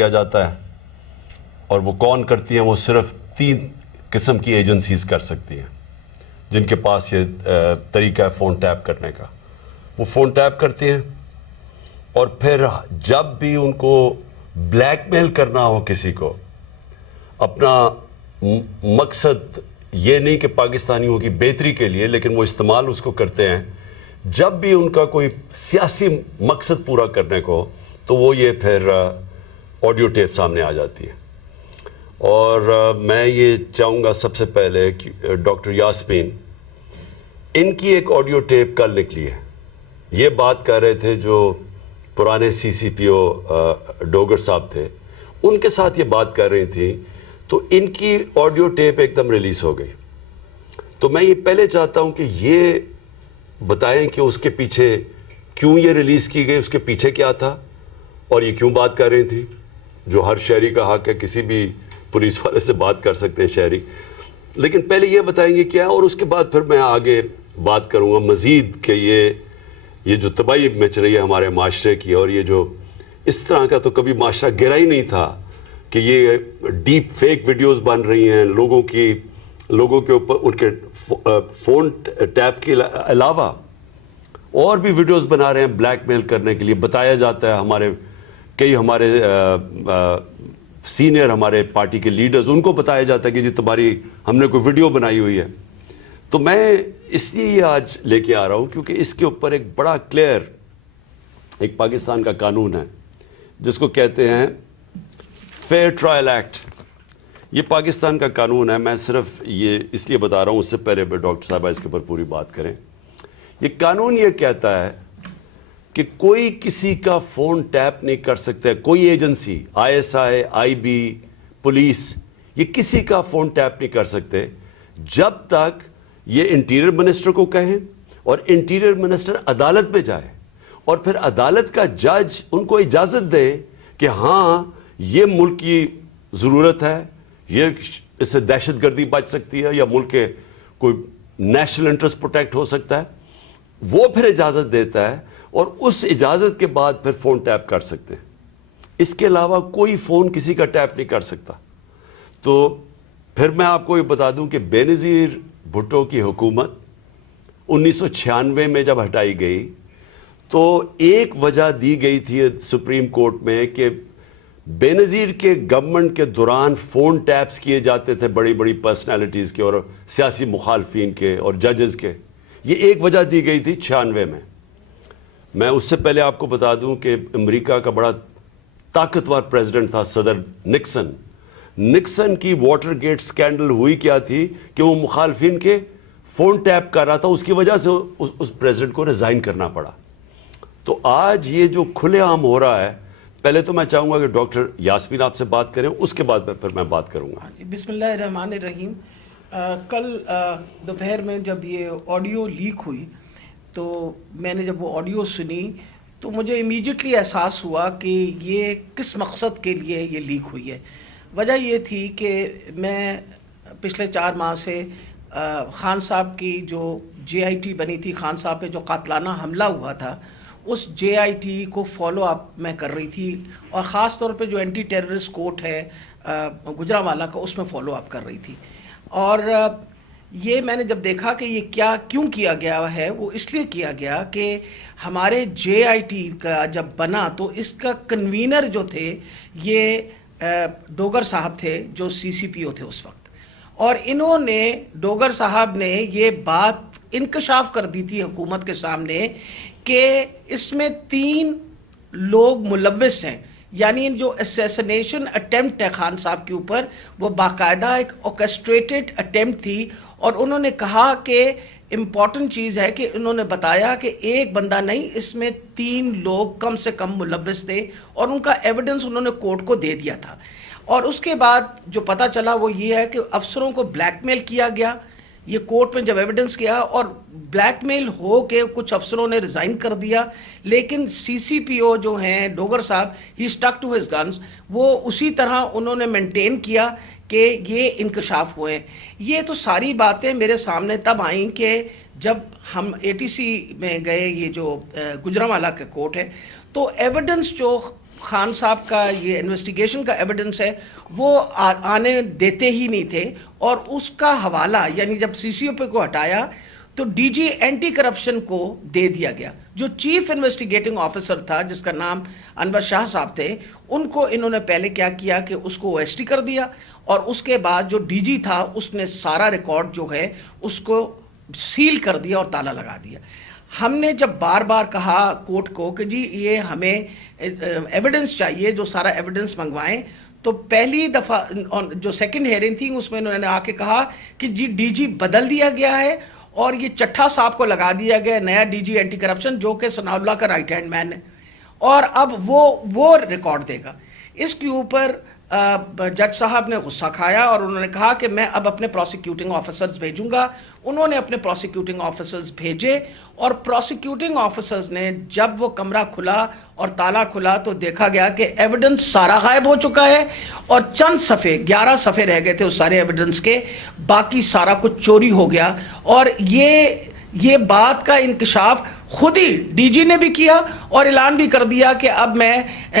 کیا جاتا ہے اور وہ کون کرتی ہیں؟ وہ صرف 3 قسم کی ایجنسیز کر سکتی ہیں جن کے پاس یہ طریقہ ہے فون ٹیپ کرنے کا. وہ فون ٹیپ کرتی ہیں اور پھر جب بھی ان کو بلیک میل کرنا ہو کسی کو، اپنا مقصد یہ نہیں کہ پاکستانیوں کی بہتری کے لیے، لیکن وہ استعمال اس کو کرتے ہیں جب بھی ان کا کوئی سیاسی مقصد پورا کرنے کو، تو وہ یہ پھر آڈیو ٹیپ سامنے آ جاتی ہے. اور میں یہ چاہوں گا سب سے پہلے کہ ڈاکٹر یاسمین، ان کی ایک آڈیو ٹیپ کل نکلی ہے. یہ بات کر رہے تھے جو پرانے سی سی پی او ڈوگر صاحب تھے، ان کے ساتھ یہ بات کر رہی تھی، تو ان کی آڈیو ٹیپ ایک دم ریلیز ہو گئی. تو میں یہ پہلے چاہتا ہوں کہ یہ بتائیں کہ اس کے پیچھے کیوں یہ ریلیز کی گئی، اس کے پیچھے کیا تھا اور یہ کیوں بات کر رہی تھی، جو ہر شہری کا حق ہے، کسی بھی پولیس والے سے بات کر سکتے ہیں شہری. لیکن پہلے یہ بتائیں گے کیا، اور اس کے بعد پھر میں آگے بات کروں گا مزید کہ یہ جو تباہی مچ رہی ہے ہمارے معاشرے کی، اور یہ جو اس طرح کا تو کبھی معاشرہ گرا ہی نہیں تھا کہ یہ ڈیپ فیک ویڈیوز بن رہی ہیں لوگوں کے اوپر، ان کے فون ٹیپ کے علاوہ اور بھی ویڈیوز بنا رہے ہیں بلیک میل کرنے کے لیے. بتایا جاتا ہے کئی ہمارے سینئر ہمارے پارٹی کے لیڈرز، ان کو بتایا جاتا ہے کہ جی تمہاری ہم نے کوئی ویڈیو بنائی ہوئی ہے. تو میں اس لیے یہ آج لے کے آ رہا ہوں کیونکہ اس کے اوپر ایک بڑا کلیئر ایک پاکستان کا قانون ہے جس کو کہتے ہیں فیئر ٹرائل ایکٹ. یہ پاکستان کا قانون ہے. میں صرف یہ اس لیے بتا رہا ہوں، اس سے پہلے ڈاکٹر صاحبہ اس کے اوپر پوری بات کریں. یہ قانون یہ کہتا ہے کہ کوئی کسی کا فون ٹیپ نہیں کر سکتا. کوئی ایجنسی، ISI، IB، پولیس، یہ کسی کا فون ٹیپ نہیں کر سکتے جب تک یہ انٹیریئر منسٹر کو کہیں اور انٹیریئر منسٹر عدالت میں جائے اور پھر عدالت کا جج ان کو اجازت دے کہ ہاں یہ ملک کی ضرورت ہے، یہ اس سے دہشت گردی بچ سکتی ہے یا ملک کے کوئی نیشنل انٹرسٹ پروٹیکٹ ہو سکتا ہے. وہ پھر اجازت دیتا ہے اور اس اجازت کے بعد پھر فون ٹیپ کر سکتے ہیں. اس کے علاوہ کوئی فون کسی کا ٹیپ نہیں کر سکتا. تو پھر میں آپ کو یہ بتا دوں کہ بے نظیر بھٹو کی حکومت 1996 میں جب ہٹائی گئی تو ایک وجہ دی گئی تھی سپریم کورٹ میں کہ بے نظیر کے گورنمنٹ کے دوران فون ٹیپس کیے جاتے تھے بڑی بڑی پرسنالٹیز کے اور سیاسی مخالفین کے اور ججز کے. یہ ایک وجہ دی گئی تھی 96 میں. میں اس سے پہلے آپ کو بتا دوں کہ امریکہ کا بڑا طاقتور پریزیڈنٹ تھا صدر نکسن. نکسن کی واٹر گیٹ سکینڈل ہوئی کیا تھی کہ وہ مخالفین کے فون ٹیپ کر رہا تھا، اس کی وجہ سے اس پریزیڈنٹ کو ریزائن کرنا پڑا. تو آج یہ جو کھلے عام ہو رہا ہے، پہلے تو میں چاہوں گا کہ ڈاکٹر یاسمین آپ سے بات کریں، اس کے بعد پھر میں بات کروں گا. بسم اللہ الرحمن الرحیم. کل دوپہر میں جب یہ آڈیو لیک ہوئی تو میں نے جب وہ آڈیو سنی تو مجھے امیڈیٹلی احساس ہوا کہ یہ کس مقصد کے لیے یہ لیک ہوئی ہے. وجہ یہ تھی کہ میں پچھلے 4 ماہ سے خان صاحب کی جو JIT بنی تھی، خان صاحب پہ جو قاتلانہ حملہ ہوا تھا، اس JIT کو فالو اپ میں کر رہی تھی اور خاص طور پہ جو اینٹی ٹیررسٹ کورٹ ہے گجرانوالہ کا، اس میں فالو اپ کر رہی تھی. اور یہ میں نے جب دیکھا کہ یہ کیوں کیا گیا ہے، وہ اس لیے کیا گیا کہ ہمارے JIT کا جب بنا تو اس کا کنوینر جو تھے یہ ڈوگر صاحب تھے جو CCPO تھے اس وقت. اور انہوں نے ڈوگر صاحب نے یہ بات انکشاف کر دی تھی حکومت کے سامنے کہ اس میں 3 لوگ ملوث ہیں. یعنی جو اسیسنیشن اٹیمپٹ ہے خان صاحب کے اوپر، وہ باقاعدہ ایک آرکسٹریٹڈ اٹیمپٹ تھی. اور انہوں نے کہا کہ امپورٹنٹ چیز ہے کہ انہوں نے بتایا کہ ایک بندہ نہیں، اس میں 3 لوگ کم سے کم ملوث تھے اور ان کا ایویڈنس انہوں نے کورٹ کو دے دیا تھا. اور اس کے بعد جو پتا چلا وہ یہ ہے کہ افسروں کو بلیک میل کیا گیا. یہ کورٹ میں جب ایویڈنس کیا اور بلیک میل ہو کے کچھ افسروں نے ریزائن کر دیا، لیکن CCPO جو ہیں ڈوگر صاحب، ہی اسٹک ٹو ہز گنز، وہ اسی طرح انہوں نے مینٹین کیا کہ یہ انکشاف ہوئے. یہ تو ساری باتیں میرے سامنے تب آئیں کہ جب ہم ATC میں گئے، یہ جو گجرانوالہ کا کورٹ ہے، تو ایویڈنس جو خان صاحب کا یہ انویسٹیگیشن کا ایویڈنس ہے وہ آنے دیتے ہی نہیں تھے, اور اس کا حوالہ یعنی جب سی سی او پی کو ہٹایا تو ڈی جی اینٹی کرپشن کو دے دیا گیا. جو چیف انویسٹیگیٹنگ آفیسر تھا جس کا نام انور شاہ صاحب تھے, ان کو انہوں نے پہلے کیا کیا کہ اس کو او ایس ٹی کر دیا, اور اس کے بعد جو ڈی جی تھا اس نے سارا ریکارڈ جو ہے اس کو سیل کر دیا اور تالا لگا دیا. ہم نے جب بار بار کہا کورٹ کو کہ جی یہ ہمیں ایویڈنس چاہیے, جو سارا ایویڈنس منگوائیں, تو پہلی دفعہ جو سیکنڈ ہیئرنگ تھی اس میں انہوں نے آ کے کہا کہ جی ڈی جی بدل دیا گیا ہے اور یہ چٹھا صاحب کو لگا دیا گیا نیا ڈی جی اینٹی کرپشن, جو کہ ثناء اللہ کا رائٹ ہینڈ مین ہے, اور اب وہ ریکارڈ دے گا. اس کے اوپر جج صاحب نے غصہ کھایا اور انہوں نے کہا کہ میں اب اپنے پروسیکیوٹنگ آفیسرز بھیجوں گا. انہوں نے اپنے پروسیکیوٹنگ آفیسرز بھیجے, اور پروسیکیوٹنگ آفیسرز نے جب وہ کمرہ کھلا اور تالا کھلا تو دیکھا گیا کہ ایویڈنس سارا غائب ہو چکا ہے, اور چند صفحے 11 صفحے رہ گئے تھے اس سارے ایویڈنس کے, باقی سارا کچھ چوری ہو گیا. اور یہ بات کا انکشاف خود ہی ڈی جی نے بھی کیا اور اعلان بھی کر دیا کہ اب میں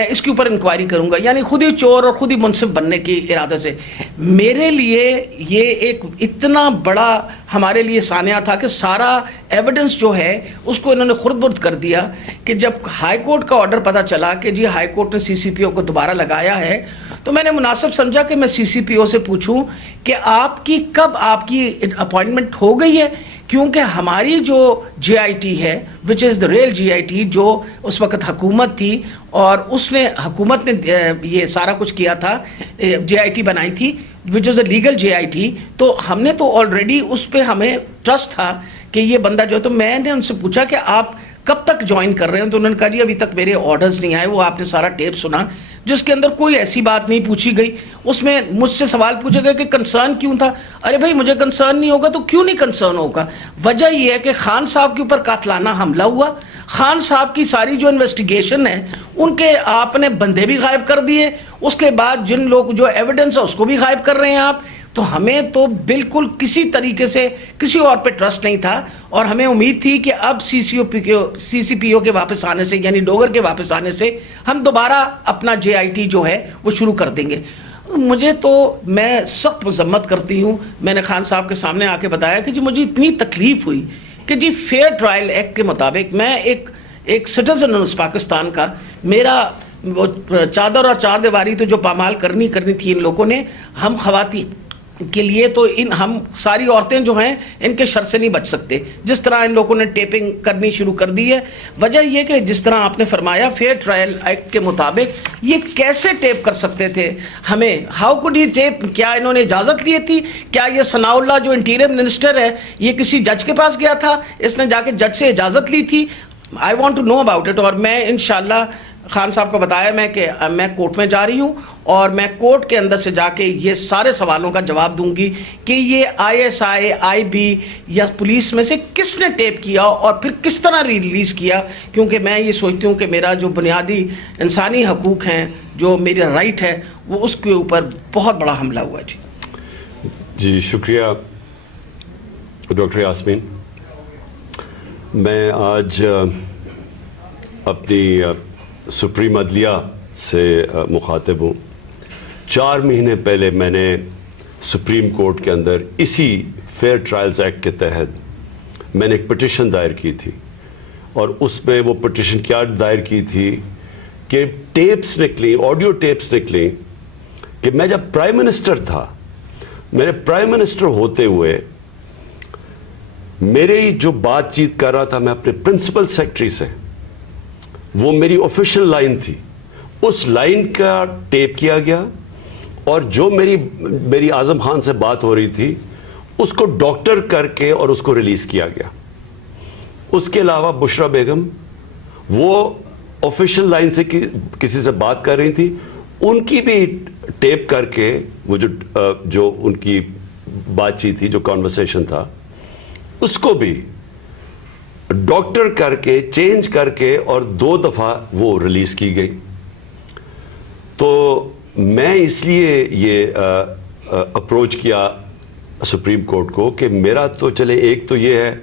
اس کے اوپر انکوائری کروں گا, یعنی خود ہی چور اور خود ہی منصف بننے کی ارادے سے. میرے لیے یہ ایک اتنا بڑا ہمارے لیے سانحہ تھا کہ سارا ایویڈنس جو ہے اس کو انہوں نے خرد برد کر دیا, کہ جب ہائی کورٹ کا آرڈر پتا چلا کہ جی ہائی کورٹ نے سی سی پی او کو دوبارہ لگایا ہے, تو میں نے مناسب سمجھا کہ میں سی سی پی او سے پوچھوں کہ کب آپ کی اپوائنٹمنٹ ہو گئی ہے, کیونکہ ہماری جو جے آئی ٹی ہے وچ از the real J I T, جو اس وقت حکومت تھی اور حکومت نے یہ سارا کچھ کیا تھا, جے آئی ٹی بنائی تھی وچ از a legal J I T, تو ہم نے تو آلریڈی اس پہ ہمیں ٹرسٹ تھا کہ یہ بندہ جو ہے. تو میں نے ان سے پوچھا کہ آپ کب تک جوائن کر رہے ہیں, تو انہوں نے کہا جی ابھی تک میرے آرڈرز نہیں آئے. وہ آپ نے سارا ٹیپ سنا جس کے اندر کوئی ایسی بات نہیں پوچھی گئی. اس میں مجھ سے سوال پوچھے گئے کہ کنسرن کیوں تھا. ارے بھائی مجھے کنسرن نہیں ہوگا تو کیوں نہیں کنسرن ہوگا؟ وجہ یہ ہے کہ خان صاحب کے اوپر قاتلانہ حملہ ہوا, خان صاحب کی ساری جو انویسٹیگیشن ہے ان کے آپ نے بندے بھی غائب کر دیے, اس کے بعد جن لوگ جو ایویڈنس ہے اس کو بھی غائب کر رہے ہیں آپ. تو ہمیں تو بالکل کسی طریقے سے کسی اور پہ ٹرسٹ نہیں تھا, اور ہمیں امید تھی کہ اب سی سی پی او کے واپس آنے سے, یعنی ڈوگر کے واپس آنے سے, ہم دوبارہ اپنا جے آئی ٹی جو ہے وہ شروع کر دیں گے. میں سخت مذمت کرتی ہوں. میں نے خان صاحب کے سامنے آ کے بتایا کہ جی مجھے اتنی تکلیف ہوئی کہ جی فیئر ٹرائل ایکٹ کے مطابق میں ایک سٹیزن ہوں اس پاکستان کا, میرا وہ چادر اور چار دیواری تو جو پامال کرنی تھی ان لوگوں نے, ہم خواتین کے لیے تو ہم ساری عورتیں جو ہیں ان کے شر سے نہیں بچ سکتے. جس طرح ان لوگوں نے ٹیپنگ کرنی شروع کر دی ہے, وجہ یہ کہ جس طرح آپ نے فرمایا فیئر ٹرائل ایکٹ کے مطابق یہ کیسے ٹیپ کر سکتے تھے ہمیں؟ How could he tape? کیا انہوں نے اجازت لی تھی؟ کیا یہ ثناء اللہ جو انٹیریئر منسٹر ہے یہ کسی جج کے پاس گیا تھا, اس نے جا کے جج سے اجازت لی تھی؟ I want to know about it. اور میں انشاءاللہ خان صاحب کو بتایا کہ میں کورٹ میں جا رہی ہوں, اور میں کورٹ کے اندر سے جا کے یہ سارے سوالوں کا جواب دوں گی کہ یہ آئی ایس آئی بی یا پولیس میں سے کس نے ٹیپ کیا اور پھر کس طرح ریلیز کیا, کیونکہ میں یہ سوچتی ہوں کہ میرا جو بنیادی انسانی حقوق ہیں, جو میرا رائٹ ہے, وہ اس کے اوپر بہت بڑا حملہ ہوا. جی شکریہ ڈاکٹر یاسمین. میں آج اپنی سپریم عدلیہ سے مخاطب ہوں. 4 مہینے پہلے میں نے سپریم کورٹ کے اندر اسی فیئر ٹرائلز ایکٹ کے تحت میں نے ایک پٹیشن دائر کی تھی, اور اس میں وہ پٹیشن کیا دائر کی تھی کہ ٹیپس نکلی, آڈیو ٹیپس نکلی کہ میں جب پرائم منسٹر تھا, میرے پرائم منسٹر ہوتے ہوئے میری جو بات چیت کر رہا تھا میں اپنے پرنسپل سیکرٹری سے, وہ میری آفیشیل لائن تھی, اس لائن کا ٹیپ کیا گیا, اور جو میری اعظم خان سے بات ہو رہی تھی اس کو ڈاکٹر کر کے اور اس کو ریلیز کیا گیا. اس کے علاوہ بشرا بیگم وہ آفیشیل لائن سے کسی سے بات کر رہی تھی, ان کی بھی ٹیپ کر کے وہ جو ان کی بات چیت تھی, جو کانورسیشن تھا, اس کو بھی ڈاکٹر کر کے چینج کر کے اور 2 دفعہ وہ ریلیز کی گئی. تو میں اس لیے یہ اپروچ کیا سپریم کورٹ کو کہ میرا تو چلے, ایک تو یہ ہے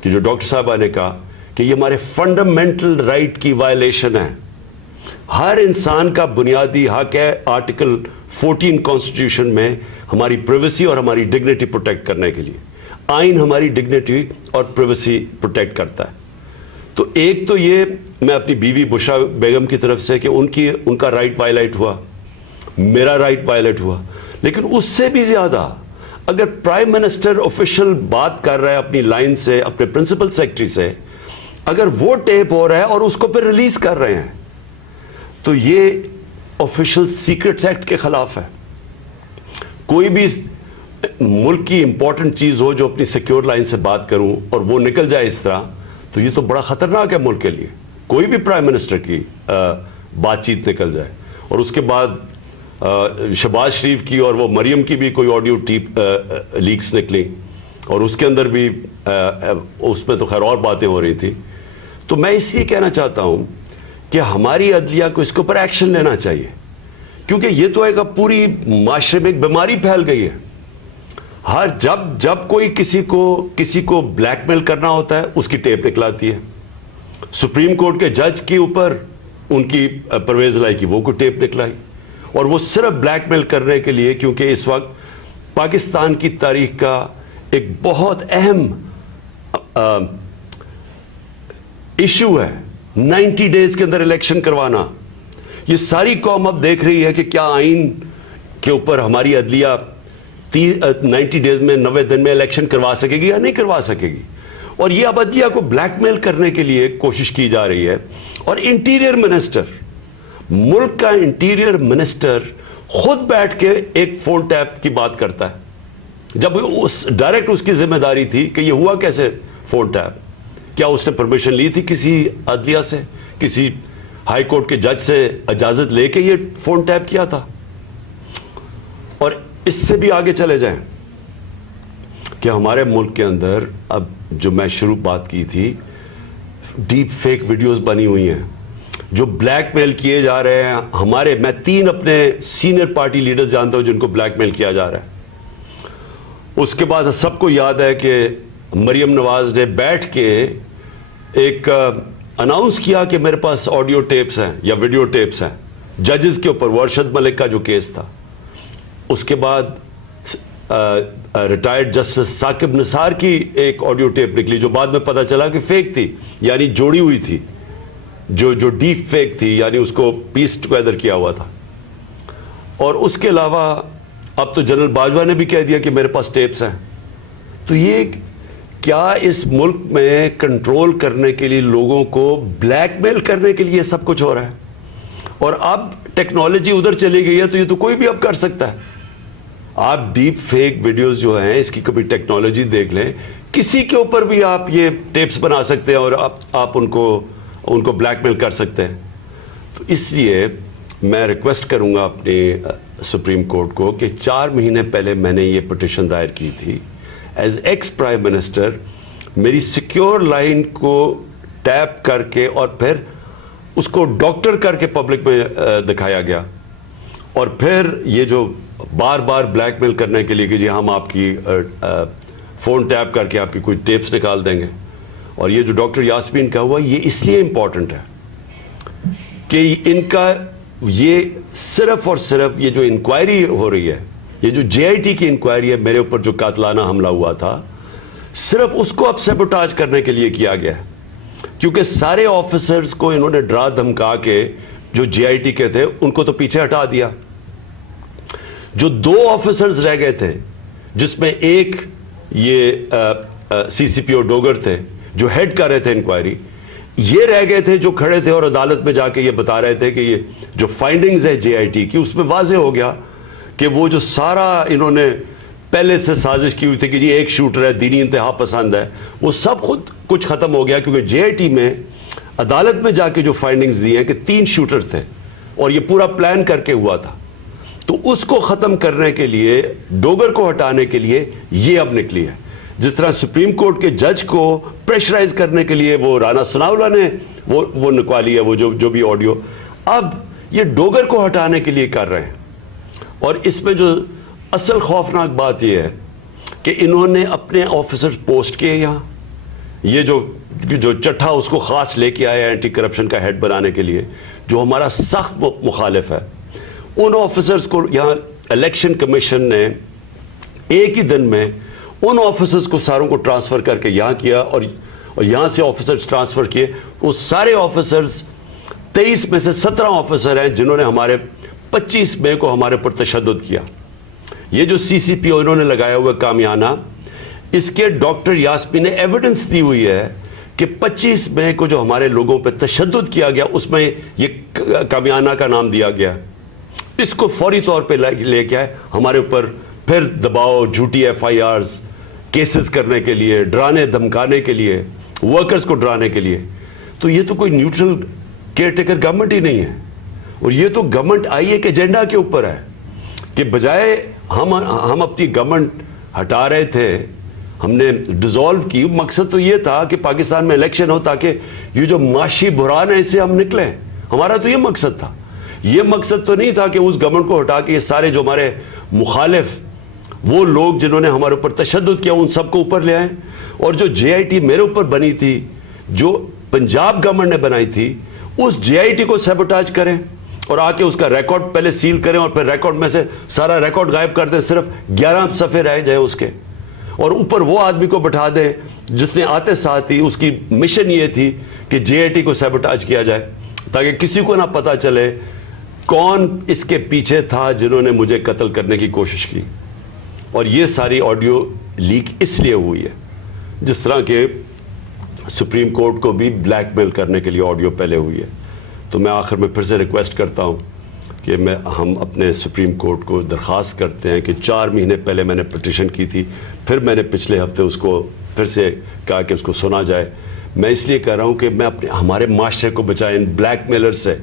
کہ جو ڈاکٹر صاحبہ نے کہا کہ یہ ہمارے فنڈامنٹل رائٹ کی وائلیشن ہے, ہر انسان کا بنیادی حق ہے آرٹیکل 14 کانسٹیٹیوشن میں ہماری پرائیویسی اور ہماری ڈگنیٹی پروٹیکٹ کرنے کے لیے. آئین ہماری ڈگنیٹی اور پرائیویسی پروٹیکٹ کرتا ہے. تو ایک تو یہ میں اپنی بیوی بشرا بیگم کی طرف سے کہ ان کا رائٹ وائلیٹ ہوا, میرا رائٹ وائلیٹ ہوا. لیکن اس سے بھی زیادہ اگر پرائم منسٹر آفیشل بات کر رہا ہے اپنی لائن سے, اپنے پرنسپل سیکرٹری سے, اگر وہ ٹیپ ہو رہا ہے اور اس کو پھر ریلیز کر رہے ہیں تو یہ آفیشل سیکرٹس ایکٹ کے خلاف ہے. کوئی بھی ملک کی امپورٹنٹ چیز ہو جو اپنی سیکیور لائن سے بات کروں اور وہ نکل جائے اس طرح, تو یہ تو بڑا خطرناک ہے ملک کے لیے. کوئی بھی پرائم منسٹر کی بات چیت نکل جائے, اور اس کے بعد شہباز شریف کی اور وہ مریم کی بھی کوئی آڈیو ٹیپ لیکس نکلی, اور اس کے اندر بھی اس میں تو خیر اور باتیں ہو رہی تھی. تو میں اس لیے کہنا چاہتا ہوں کہ ہماری عدلیہ کو اس کے اوپر ایکشن لینا چاہیے, کیونکہ یہ تو ایک پوری معاشرے میں ایک بیماری پھیل گئی ہے. جب کوئی کسی کو بلیک میل کرنا ہوتا ہے اس کی ٹیپ نکلاتی ہے. سپریم کورٹ کے جج کے اوپر ان کی پرویز لائی کی وہ کو ٹیپ نکلائی, اور وہ صرف بلیک میل کرنے کے لیے, کیونکہ اس وقت پاکستان کی تاریخ کا ایک بہت اہم ایشو ہے 90 ڈیز کے اندر الیکشن کروانا. یہ ساری قوم اب دیکھ رہی ہے کہ کیا آئین کے اوپر ہماری عدلیہ 90 ڈیز میں 90 دن میں الیکشن کروا سکے گی یا نہیں کروا سکے گی. اور یہ اب عدلیہ کو بلیک میل کرنے کے لیے کوشش کی جا رہی ہے. اور انٹیریئر منسٹر, ملک کا انٹیریئر منسٹر خود بیٹھ کے ایک فون ٹیپ کی بات کرتا ہے, جب ڈائریکٹ اس کی ذمہ داری تھی کہ یہ ہوا کیسے فون ٹیپ. کیا اس نے پرمیشن لی تھی کسی عدلیہ سے, کسی ہائی کورٹ کے جج سے اجازت لے کے یہ فون ٹیپ کیا تھا؟ اور اس سے بھی آگے چلے جائیں کہ ہمارے ملک کے اندر اب جو میں شروع بات کی تھی, ڈیپ فیک ویڈیوز بنی ہوئی ہیں جو بلیک میل کیے جا رہے ہیں. میں 3 اپنے سینئر پارٹی لیڈرز جانتا ہوں جن کو بلیک میل کیا جا رہا ہے. اس کے بعد سب کو یاد ہے کہ مریم نواز نے بیٹھ کے ایک اناؤنس کیا کہ میرے پاس آڈیو ٹیپس ہیں یا ویڈیو ٹیپس ہیں ججز کے اوپر, ورشد ملک کا جو کیس تھا. اس کے بعد ریٹائرڈ جسٹس ثاقب نثار کی ایک آڈیو ٹیپ نکلی جو بعد میں پتا چلا کہ فیک تھی, یعنی جوڑی ہوئی تھی, جو ڈیپ فیک تھی, یعنی اس کو پیس ٹوگیدر کیا ہوا تھا. اور اس کے علاوہ اب تو جنرل باجوہ نے بھی کہہ دیا کہ میرے پاس ٹیپس ہیں. تو یہ کیا اس ملک میں کنٹرول کرنے کے لیے, لوگوں کو بلیک میل کرنے کے لیے سب کچھ ہو رہا ہے؟ اور اب ٹیکنالوجی ادھر چلی گئی ہے تو یہ تو کوئی بھی اب کر سکتا ہے. آپ ڈیپ فیک ویڈیوز جو ہیں اس کی کبھی ٹیکنالوجی دیکھ لیں, کسی کے اوپر بھی آپ یہ ٹیپس بنا سکتے ہیں اور آپ ان کو بلیک میل کر سکتے ہیں. تو اس لیے میں ریکویسٹ کروں گا اپنے سپریم کورٹ کو کہ 4 مہینے پہلے میں نے یہ پٹیشن دائر کی تھی. ایز ایکس پرائم منسٹر میری سیکیور لائن کو ٹیپ کر کے اور پھر اس کو ڈاکٹر کر کے پبلک میں دکھایا گیا, اور پھر یہ جو بار بار بلیک میل کرنے کے لیے کہ جی ہم آپ کی فون ٹیپ کر کے آپ کی کوئی ٹیپس نکال دیں گے. اور یہ جو ڈاکٹر یاسمین کا ہوا یہ اس لیے امپورٹنٹ ہے کہ ان کا یہ صرف اور صرف یہ جو انکوائری ہو رہی ہے, یہ جو جے آئی ٹی کی انکوائری ہے میرے اوپر جو قاتلانہ حملہ ہوا تھا, صرف اس کو اب سیبوٹاج کرنے کے لیے کیا گیا ہے. کیونکہ سارے آفیسرز کو انہوں نے ڈرا دھمکا کے جو جے آئی ٹی کے تھے ان کو تو پیچھے ہٹا دیا. جو 2 آفیسرز رہ گئے تھے جس میں ایک یہ سی سی پی او ڈوگر تھے جو ہیڈ کر رہے تھے انکوائری, یہ رہ گئے تھے جو کھڑے تھے اور عدالت میں جا کے یہ بتا رہے تھے کہ یہ جو فائنڈنگز ہے جے آئی ٹی کی اس میں واضح ہو گیا کہ وہ جو سارا انہوں نے پہلے سے سازش کی ہوئی تھی کہ جی ایک شوٹر ہے, دینی انتہا پسند ہے, وہ سب خود کچھ ختم ہو گیا. کیونکہ جے آئی ٹی میں عدالت میں جا کے جو فائنڈنگز دی ہیں کہ 3 شوٹر تھے اور یہ پورا پلان کر کے ہوا تھا. تو اس کو ختم کرنے کے لیے, ڈوگر کو ہٹانے کے لیے یہ اب نکلی ہے. جس طرح سپریم کورٹ کے جج کو پریشرائز کرنے کے لیے وہ رانا ثناءاللہ نے وہ نکالی ہے, وہ جو بھی آڈیو, اب یہ ڈوگر کو ہٹانے کے لیے کر رہے ہیں. اور اس میں جو اصل خوفناک بات یہ ہے کہ انہوں نے اپنے آفیسر پوسٹ کیے یہاں, یہ جو چٹھا اس کو خاص لے کے آیا اینٹی کرپشن کا ہیڈ بنانے کے لیے, جو ہمارا سخت مخالف ہے، ان آفیسرز کو یہاں الیکشن کمیشن نے ایک ہی دن میں ان آفیسرز کو ساروں کو ٹرانسفر کر کے یہاں کیا، اور یہاں سے آفیسرز ٹرانسفر کیے. وہ سارے آفیسرز 23 میں سے 17 آفیسر ہیں جنہوں نے ہمارے 25 مئی کو ہمارے پر تشدد کیا. یہ جو سی سی پی او انہوں نے لگایا ہوا کامیانہ، اس کے ڈاکٹر یاسمین نے ایویڈنس دی ہوئی ہے کہ 25 مئی کو جو ہمارے لوگوں پہ تشدد کیا گیا اس میں یہ کامیانہ کا نام دیا گیا. اس کو فوری طور پہ لے کے آئے ہمارے اوپر پھر دباؤ، جھوٹی ایف آئی آرز کیسز کرنے کے لیے، ڈرانے دھمکانے کے لیے، ورکرز کو ڈرانے کے لیے. تو یہ تو کوئی نیوٹرل کیئر ٹیکر گورنمنٹ ہی نہیں ہے، اور یہ تو گورنمنٹ آئی ایک ایجنڈا کے اوپر ہے کہ بجائے ہم اپنی گورنمنٹ ہٹا رہے تھے، ہم نے ڈیزالو کی. مقصد تو یہ تھا کہ پاکستان میں الیکشن ہو تاکہ یہ جو معاشی بحران ہے اس سے ہم نکلیں. ہمارا تو یہ مقصد تھا. یہ مقصد تو نہیں تھا کہ اس گورنمنٹ کو ہٹا کے یہ سارے جو ہمارے مخالف وہ لوگ جنہوں نے ہمارے اوپر تشدد کیا ان سب کو اوپر لے آئیں. اور جو جے آئی ٹی میرے اوپر بنی تھی، جو پنجاب گورنمنٹ نے بنائی تھی، اس جے آئی ٹی کو سیبوٹاج کریں اور آ کے اس کا ریکارڈ پہلے سیل کریں اور پھر ریکارڈ میں سے سارا ریکارڈ غائب کر دیں، صرف 11 صفحے رہ جائیں اس کے، اور اوپر وہ آدمی کو بٹھا دیں جس نے آتے ساتھ ہی اس کی مشن یہ تھی کہ جے آئی ٹی کو سیبوٹاج کیا جائے تاکہ کسی کو نہ پتا چلے کون اس کے پیچھے تھا جنہوں نے مجھے قتل کرنے کی کوشش کی. اور یہ ساری آڈیو لیک اس لیے ہوئی ہے، جس طرح کہ سپریم کورٹ کو بھی بلیک میل کرنے کے لیے آڈیو پہلے ہوئی ہے. تو میں آخر میں پھر سے ریکویسٹ کرتا ہوں کہ ہم اپنے سپریم کورٹ کو درخواست کرتے ہیں کہ 4 مہینے پہلے میں نے پٹیشن کی تھی، پھر میں نے پچھلے ہفتے اس کو پھر سے کہا کہ اس کو سنا جائے. میں اس لیے کہہ رہا ہوں کہ میں ہمارے معاشرے کو بچائیں ان بلیک میلر سے،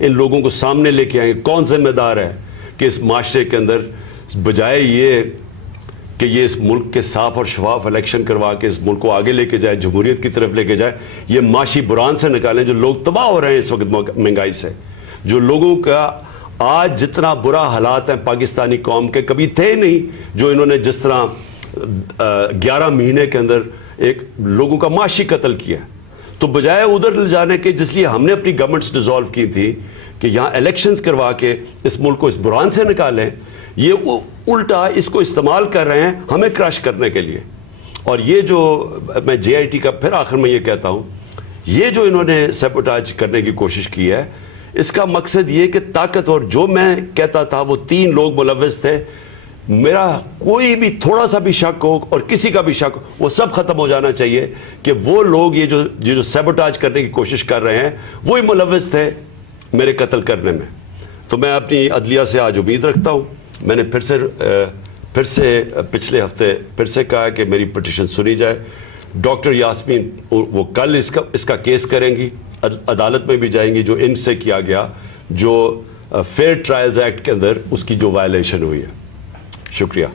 ان لوگوں کو سامنے لے کے آئیں. کون ذمہ دار ہے کہ اس معاشرے کے اندر بجائے یہ کہ یہ اس ملک کے صاف اور شفاف الیکشن کروا کے اس ملک کو آگے لے کے جائے، جمہوریت کی طرف لے کے جائے، یہ معاشی بحران سے نکالیں. جو لوگ تباہ ہو رہے ہیں اس وقت مہنگائی سے، جو لوگوں کا آج جتنا برا حالات ہیں پاکستانی قوم کے کبھی تھے نہیں، جو انہوں نے جس طرح 11 مہینے کے اندر ایک لوگوں کا معاشی قتل کیا. تو بجائے ادھر لے جانے کے جس لیے ہم نے اپنی گورنمنٹس ڈیزالو کی تھی کہ یہاں الیکشنز کروا کے اس ملک کو اس بحران سے نکالیں، یہ الٹا اس کو استعمال کر رہے ہیں ہمیں کراش کرنے کے لیے. اور یہ جو میں جے آئی ٹی کا پھر آخر میں یہ کہتا ہوں، یہ جو انہوں نے سیبوٹاج کرنے کی کوشش کی ہے، اس کا مقصد یہ کہ طاقتور جو میں کہتا تھا وہ 3 لوگ ملوث تھے، میرا کوئی بھی تھوڑا سا بھی شک ہو اور کسی کا بھی شک ہو وہ سب ختم ہو جانا چاہیے کہ وہ لوگ یہ جو سیبوٹاج کرنے کی کوشش کر رہے ہیں وہی ملوث تھے میرے قتل کرنے میں. تو میں اپنی عدلیہ سے آج امید رکھتا ہوں. میں نے پھر سے پچھلے ہفتے پھر سے کہا کہ میری پٹیشن سنی جائے. ڈاکٹر یاسمین وہ کل اس کا کیس کریں گی، عدالت میں بھی جائیں گی جو ان سے کیا گیا، جو فیئر ٹرائلز ایکٹ کے اندر اس کی جو وائلیشن ہوئی ہے. شکریہ.